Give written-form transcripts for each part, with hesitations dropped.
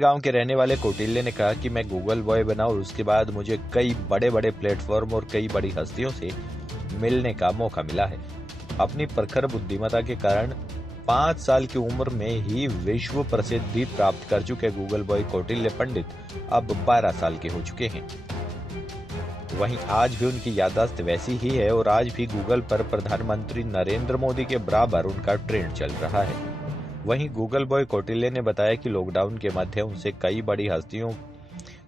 गांव के रहने वाले कौटिल्य ने कहा कि मैं गूगल बॉय बना और उसके बाद मुझे कई बड़े बड़े प्लेटफॉर्म और कई बड़ी हस्तियों से मिलने का मौका मिला है। अपनी प्रखर बुद्धिमत्ता के कारण 5 साल की उम्र में ही विश्व प्रसिद्धि प्राप्त कर चुके गूगल बॉय कौटिल्य पंडित अब 12 साल के हो चुके हैं। वहीं आज भी उनकी याददाश्त वैसी ही है और आज भी गूगल पर प्रधानमंत्री नरेंद्र मोदी के बराबर उनका ट्रेंड चल रहा है। वहीं गूगल बॉय कौटिल्य ने बताया कि लॉकडाउन के मध्य उनसे कई बड़ी हस्तियों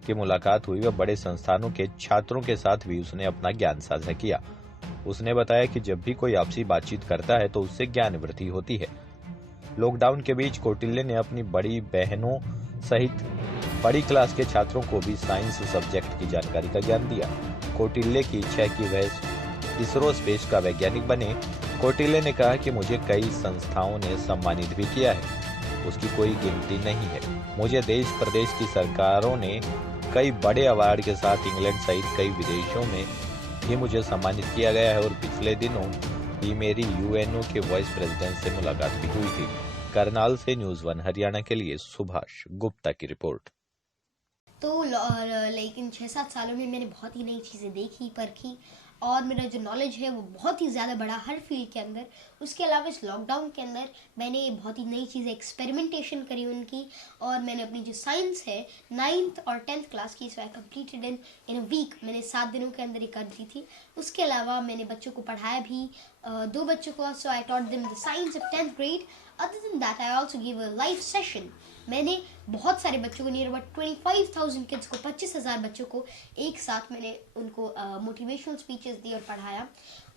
की मुलाकात हुई व बड़े संस्थानों के छात्रों के साथ भी उसने अपना ज्ञान साझा किया। उसने बताया कि जब भी कोई आपसी बातचीत करता है तो उससे ज्ञान वृद्धि होती है। लॉकडाउन के बीच कौटिल्य ने अपनी बड़ी बहनों सहित बड़ी क्लास के छात्रों को भी साइंस सब्जेक्ट की जानकारी का ज्ञान दिया। कौटिल्य की इच्छा है कि वह इसरो स्पेस का वैज्ञानिक बने। कौटिल्य ने कहा कि मुझे कई संस्थाओं ने सम्मानित भी किया है, उसकी कोई गिनती नहीं है। मुझे देश प्रदेश की सरकारों ने कई बड़े अवार्ड के साथ इंग्लैंड सहित कई विदेशों में भी मुझे सम्मानित किया गया है और पिछले दिनों ही मेरी यूएनओ के वाइस प्रेसिडेंट से मुलाकात भी हुई थी। करनाल से न्यूज़ 1 हरियाणा के लिए सुभाष गुप्ता की रिपोर्ट। तो लेकिन 6-7 सालों में मैंने बहुत ही नई चीज़ें देखी, परखी और मेरा जो नॉलेज है वो बहुत ही ज़्यादा बढ़ा हर फील्ड के अंदर। उसके अलावा इस लॉकडाउन के अंदर मैंने बहुत ही नई चीज़ें एक्सपेरिमेंटेशन करी उनकी, और मैंने अपनी जो साइंस है 9th और 10th क्लास की, सो I completed in a week. मैंने 7 दिनों के अंदर ही कर दी थी। उसके अलावा मैंने बच्चों को पढ़ाया भी, 2 बच्चों को, so I taught them the science of 10th grade. Other than that I also give a live session. मैंने बहुत सारे बच्चों को, नियर अबाउट 25,000 किड्स को, 25,000 बच्चों को एक साथ मैंने उनको मोटिवेशनल स्पीचेस दी और पढ़ाया।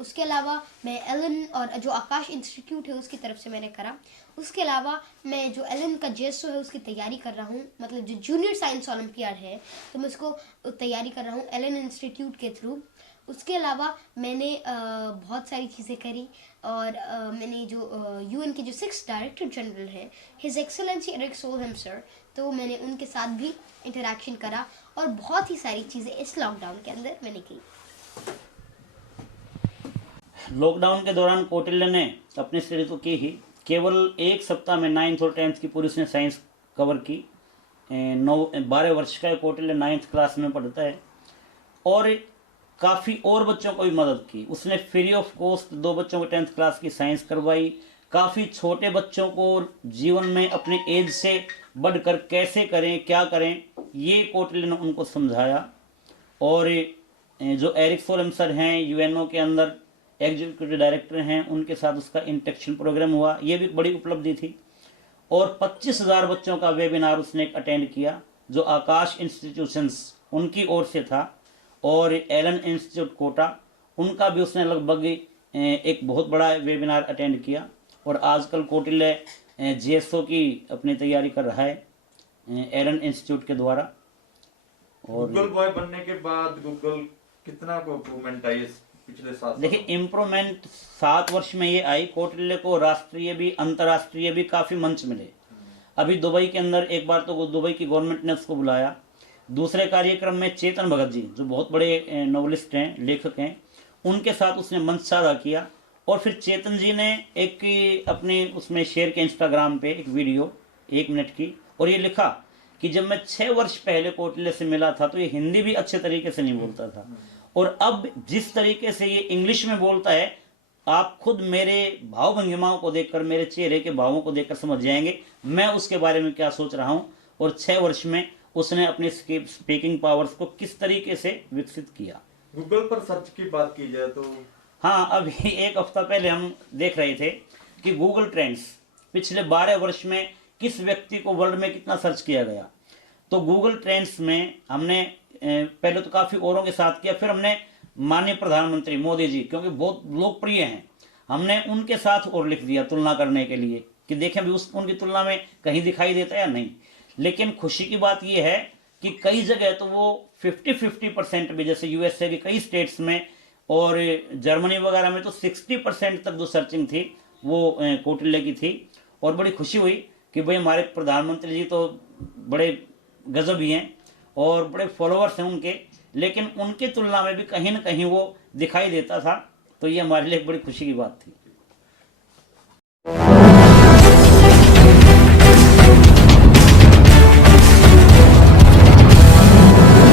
उसके अलावा मैं एलन और जो आकाश इंस्टीट्यूट है उसकी तरफ से मैंने करा। उसके अलावा मैं जो एलन का जेसो है उसकी तैयारी कर रहा हूँ, मतलब जो जूनियर साइंस ओलंपियाड है तो मैं उसको तैयारी कर रहा हूँ एलन इंस्टीट्यूट के थ्रू। उसके अलावा मैंने बहुत सारी चीज़ें करी, और मैंने जो यूएन के जो 6th डायरेक्टर जनरल है, his excellency Erik Solheim sir, तो मैंने उनके साथ भी इंटरेक्शन करा और बहुत ही सारी चीज़ें इस लॉकडाउन के अंदर मैंने की। लॉकडाउन के दौरान कौटिल्य ने अपनी स्टडी तो की ही, केवल एक सप्ताह में 9th और 10th की पूरी उसने साइंस कवर की। 12 वर्ष का कौटिल्य 9th क्लास में पढ़ता है और काफ़ी और बच्चों को भी मदद की। उसने फ्री ऑफ कॉस्ट 2 बच्चों को 10th क्लास की साइंस करवाई। काफ़ी छोटे बच्चों को जीवन में अपने एज से बढ़कर कैसे करें, क्या करें, ये कौटिल्य ने उनको समझाया। और जो एरिक सोलहेम सर हैं, यूएनओ के अंदर एग्जीक्यूटिव डायरेक्टर हैं, उनके साथ उसका इंटरेक्शन प्रोग्राम हुआ, ये भी बड़ी उपलब्धि थी। और 25,000 बच्चों का वेबिनार उसने अटेंड किया जो आकाश इंस्टीट्यूशंस उनकी ओर से था, और एलन इंस्टीट्यूट कोटा उनका भी उसने लगभग एक बहुत बड़ा वेबिनार अटेंड किया। और आजकल कौटिल्य जीएसओ की अपनी तैयारी कर रहा है एलन इंस्टीट्यूट के द्वारा। और गूगल बॉय बनने के बाद गूगल कितना को इम्प्रूवमेंट आई पिछले 7 साल? देखिए, इम्प्रूवमेंट 7 वर्ष में ये आई। कौटिल्य को राष्ट्रीय भी अंतर्राष्ट्रीय भी काफ़ी मंच मिले। अभी दुबई के अंदर एक बार तो दुबई की गवर्नमेंट ने उसको बुलाया। दूसरे कार्यक्रम में चेतन भगत जी जो बहुत बड़े नॉवलिस्ट हैं, लेखक हैं, उनके साथ उसने मंच साझा किया। और फिर चेतन जी ने एक अपने उसमें शेयर किया इंस्टाग्राम पे एक वीडियो 1 मिनट की, और ये लिखा कि जब मैं 6 वर्ष पहले कौटिल्य से मिला था तो ये हिंदी भी अच्छे तरीके से नहीं बोलता था, और अब जिस तरीके से ये इंग्लिश में बोलता है, आप खुद मेरे भाव भंगिमाओं को देखकर, मेरे चेहरे के भावों को देखकर समझ जाएंगे मैं उसके बारे में क्या सोच रहा हूँ, और 6 वर्ष में उसने अपनी स्पीकिंग पावर्स को किस तरीके से विकसित किया। गूगल पर सर्च की बात की जाए तो हाँ, अभी 1 हफ्ता पहले हम देख रहे थे कि गूगल ट्रेंड्स पिछले 12 वर्ष में किस व्यक्ति को वर्ल्ड में कितना सर्च किया गया। तो गूगल ट्रेंड्स में हमने पहले तो काफ़ी औरों के साथ किया, फिर हमने माननीय प्रधानमंत्री मोदी जी, क्योंकि बहुत लोकप्रिय हैं, हमने उनके साथ और लिख दिया तुलना करने के लिए कि देखें भी उनकी तुलना में कहीं दिखाई देता है या नहीं। लेकिन खुशी की बात यह है कि कई जगह तो वो 50-50% भी, जैसे यूएसए के कई स्टेट्स में और जर्मनी वगैरह में तो 60% तक जो सर्चिंग थी वो कौटिल्य की थी। और बड़ी खुशी हुई कि भाई हमारे प्रधानमंत्री जी तो बड़े गजब ही हैं और बड़े फॉलोअर्स हैं उनके, लेकिन उनकी तुलना में भी कहीं ना कहीं वो दिखाई देता था। तो ये हमारे लिए एक बड़ी खुशी की बात थी।